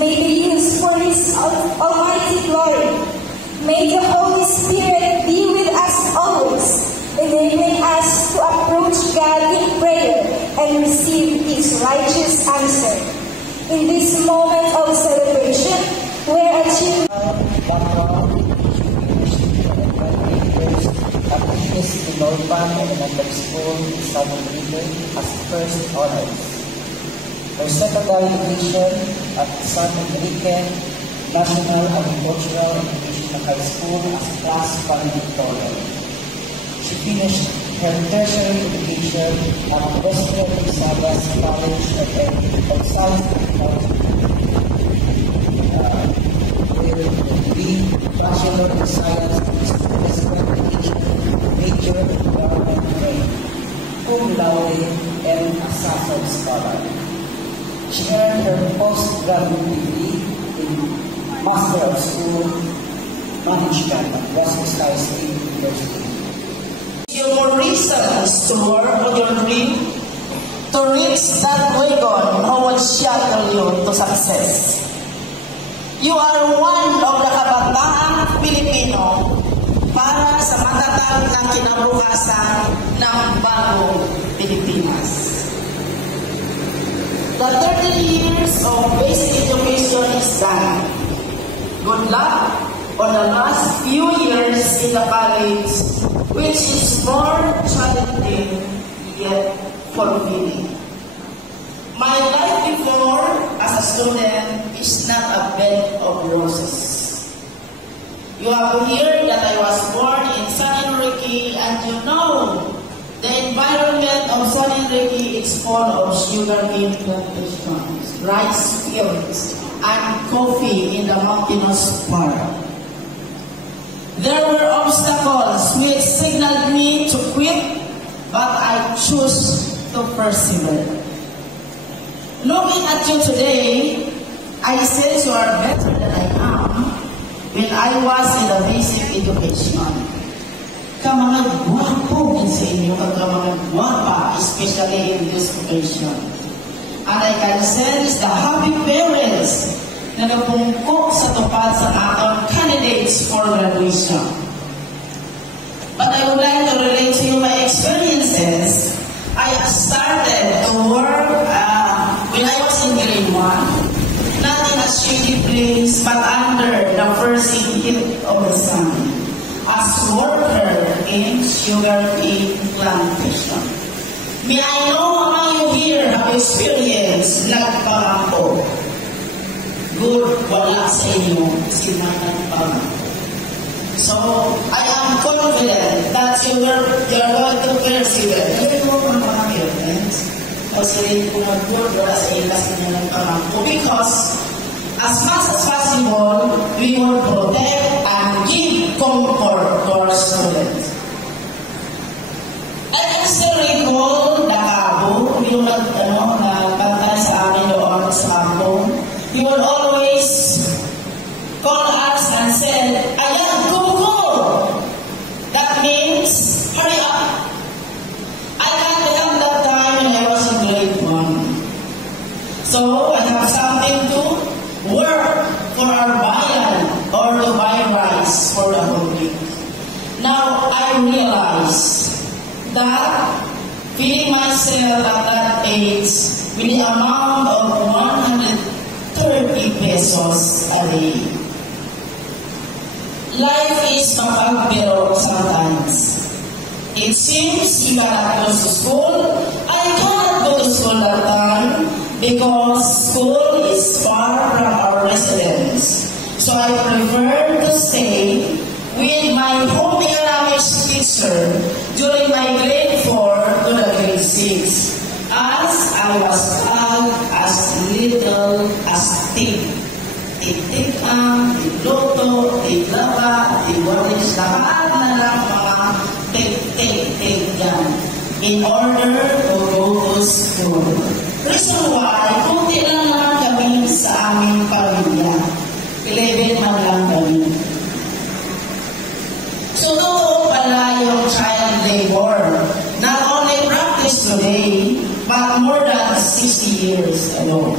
may be used for His almighty glory. May the Holy Spirit be with us always, enabling us to approach God in prayer and receive His righteous answer. In this moment of celebration, where a child the Lord Pan Elementary School in Southern River as first honors. For secondary education at San Enrique National Agricultural Education High School as class valedictorian. She finished her tertiary education at Western Visayas College of Science and Technology with a degree Bachelor of Science in Physical Education, major in government trade, cum laude, and associate scholar. She earned her postgraduate degree in Master of School Management at Western State University. Your more reasons to work on your dream, to reach that wagon who will shuttle you to success. You are one of the kabataang Pilipino para sa matatag na kinabukasan ng bagong Pilipinas. The 30 years of basic education is done. Good luck on the last few years in the college, which is more challenging yet fulfilling. My life before as a student is not a bed of roses. You have heard that I was born in San Enrique, and you know the environment of San Enrique is full of sugarcane plantations, rice fields, and coffee in the mountainous part. There were obstacles which signaled me to quit, but I chose to persevere. Looking at you today, I sense you are better than I am when I was in the basic education. Mga guwapo din sa inyo, mga guwapa, especially in this occasion. And I can sense the happy parents na napungkok sa tupad sa ating candidates for graduation. But I would like to relate to you my experiences. I started to work when I was in grade 1, not in a shady place, but under the first heat of the sun, as worker in sugarcane plantation. May I know among you here have experienced nagpangako. Good, wala sa inyo, sila nagpangako. So, I am confident that you are going to persevere. Hindi mo kung mga parents, kasi kung mag-work, wala sa ilas na nagpangako. Because, as much as possible, we will protect and give comfort to our students. I can still recall the Cabo, yung nagkantay sa amin doon sa Cabo. He would always call us and said, "Ayan, go! That means, hurry up." I can't remember that time when I was in grade 1. So, I have something to work for our bayan or to buy rice for the whole week. Now, I realize that feeding myself at that age with the amount of 130 pesos a day. Life is mapagbiro sometimes. It seems we cannot go to school. I cannot go to school that time because school is far from our residence. So I prefer to stay with my home economics teacher during my grade 4 to the grade 6, as I was taught as little as Tik. Tik-tik-ang, tik-loto, tik-laba, tik-walis, lahat na lang mga tik-tik-tik yan in order to go to school. Reason why, kunti lang naman kami sa aming pamilya. 11 man lang kami. So, totoo pala yung child labor. Not only practice today, but more than 60 years ago.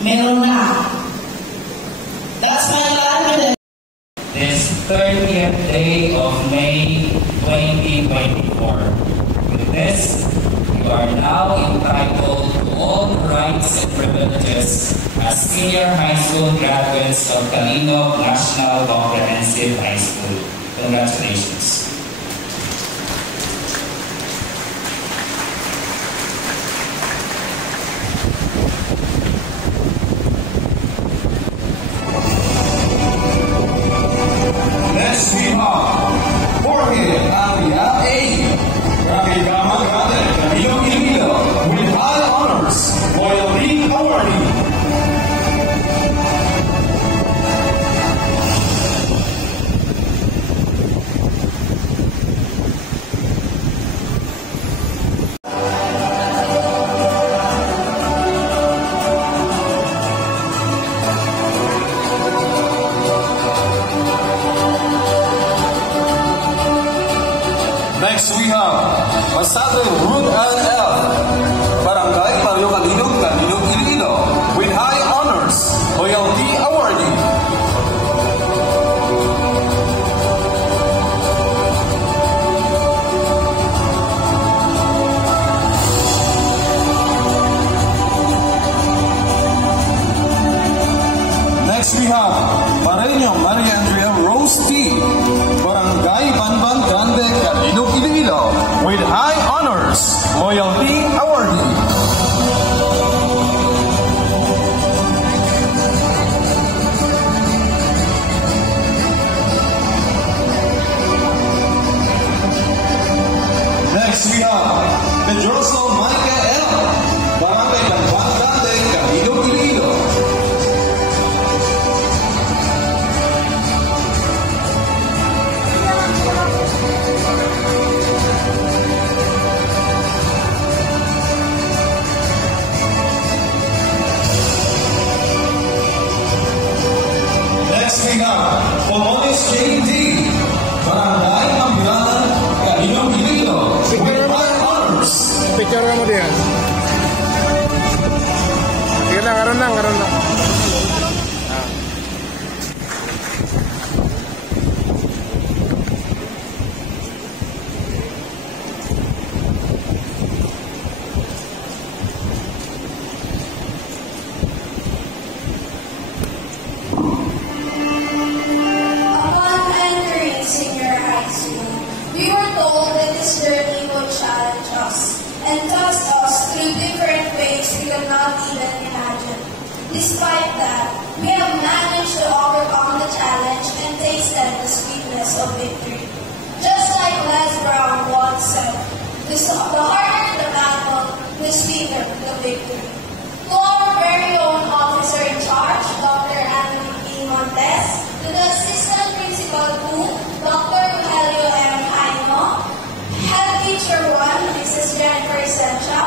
Meron na. graduates as senior high school graduates of Kalinog National Comprehensive High School. Congratulations. Next we have Jorge Avia A. Grabe Gamma Grande, Camilo Iloilo, with high honors, loyalty awardee. Next we have Masate Ruth Ann L. Barangay Mario Kalinog, Kalinog, Iloilo, with high honors, loyalty awardee. Next we have Pareño Maria Andrea Rose T. Barangay Banban Grande, Kalinog, Iloilo, with high honors, loyalty awardee. Next we have Pedroso Monica L. Barangay Banban Grande, Kalinog, Iloilo. Next we have Pomones J.D. Barangay Mambilan, Kalinog, Iloilo, with high honors. Picture mo diyan. Sige lang, karon lang. Upon entering senior high school, we were told that this journey will challenge us and test us through different ways we could not even imagine. Despite that, we have managed to overcome the challenge and tasted the sweetness of victory. Just like Les Brown once said, the harder the battle, the sweeter the victory. To our very own officer in charge, Dr. Anthony P. Montes, to the Assistant Principal 2, Dr. Rogelio M. Jaimo, Head Teacher 1, Mrs. Jennifer Sencha,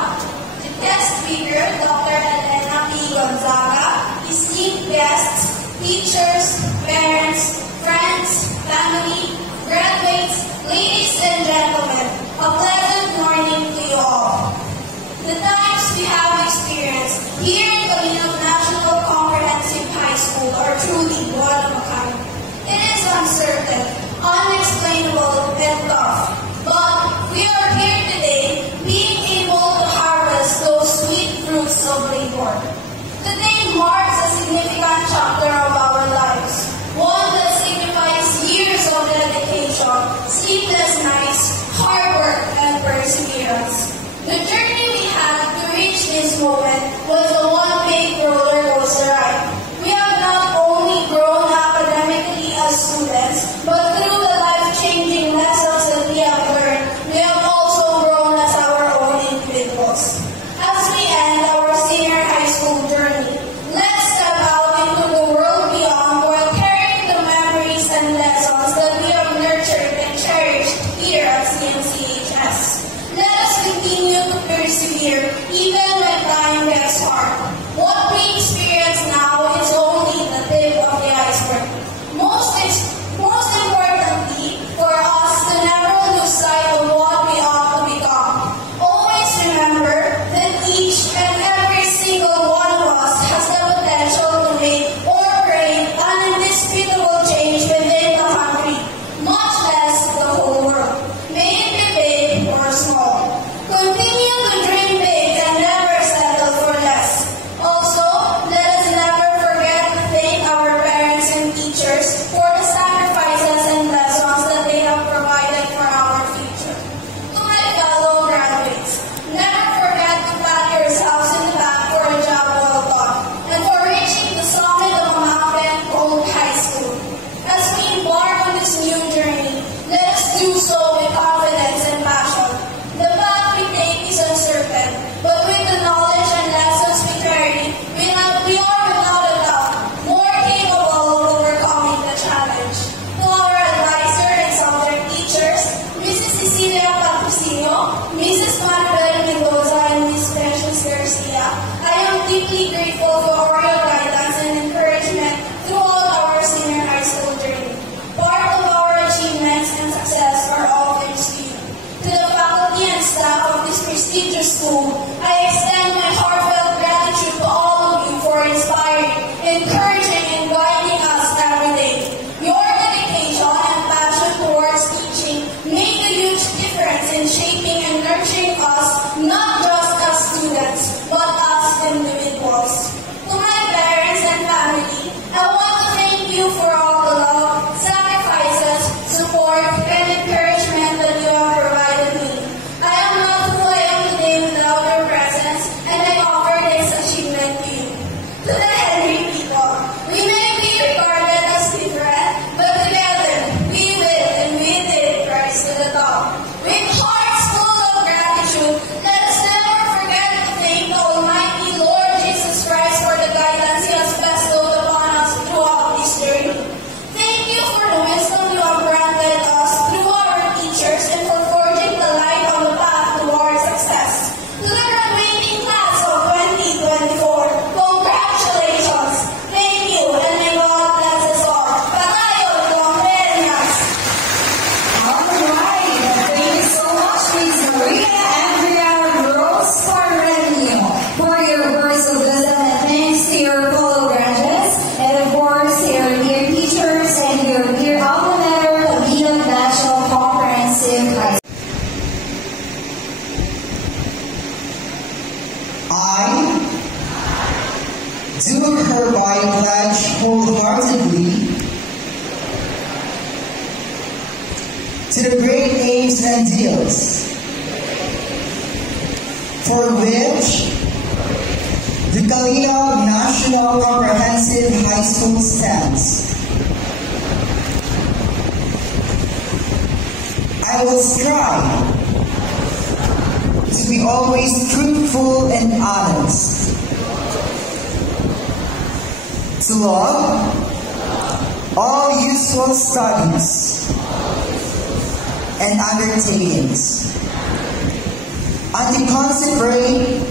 the guest speaker, Dr. Elena P. Gonzaga, esteemed guests, teachers, parents, friends, family, graduates, ladies and gentlemen, a pleasant morning to you all. The times we have experienced here in Kalinog National Comprehensive High School are truly one of a kind. It is uncertain, unexplainable, and tough. But we are here today being able to harvest those sweet fruits of labor. Today marks a significant chapter of our lives, one that signifies years of dedication, sleepless nights, hereby pledge wholeheartedly to the great aims and ideals for which the Calino National Comprehensive High School stands. I will strive to be always truthful and honest, to love all useful studies and undertakings, and to consecrate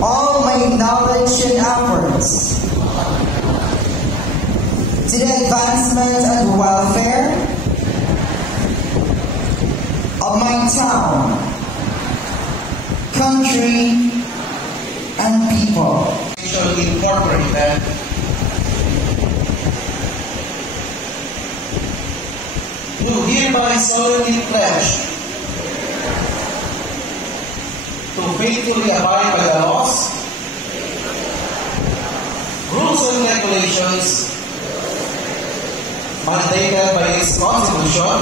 all my knowledge and efforts to the advancement and welfare of my town, country, and people. Incorporated do hereby solemnly pledge to faithfully abide by the laws, rules and regulations mandated by its Constitution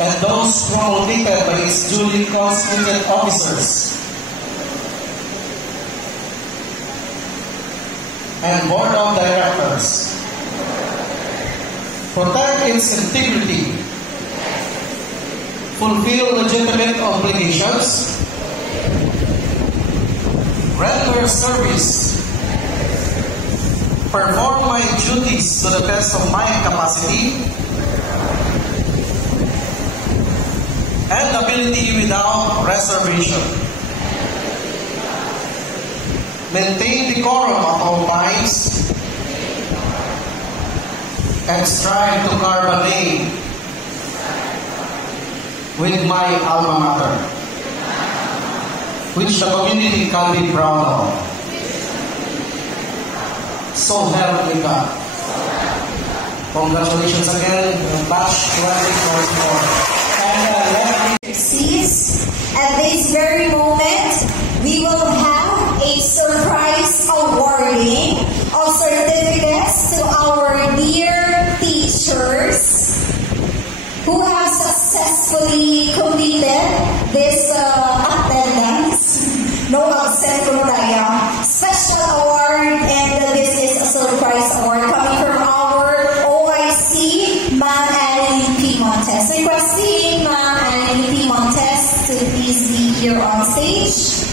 and those promulgated by its duly constituted officers and Board of Directors, protect its integrity, fulfill legitimate obligations, render service, perform my duties to the best of my capacity and ability without reservation, maintain decorum of all minds, and strive to carve a name with my alma mater, which the community can be proud of. So help me God. Congratulations again, Batch 2024. At this very moment, we will have a surprise awarding of certificates to our dear teachers who have successfully completed this attendance. No absent from Raya. Special award, and this is a surprise award coming from our OIC, Ma'am Annalyn P. Montes. Requesting Ma'am Annalyn P. Montes to please be here on stage.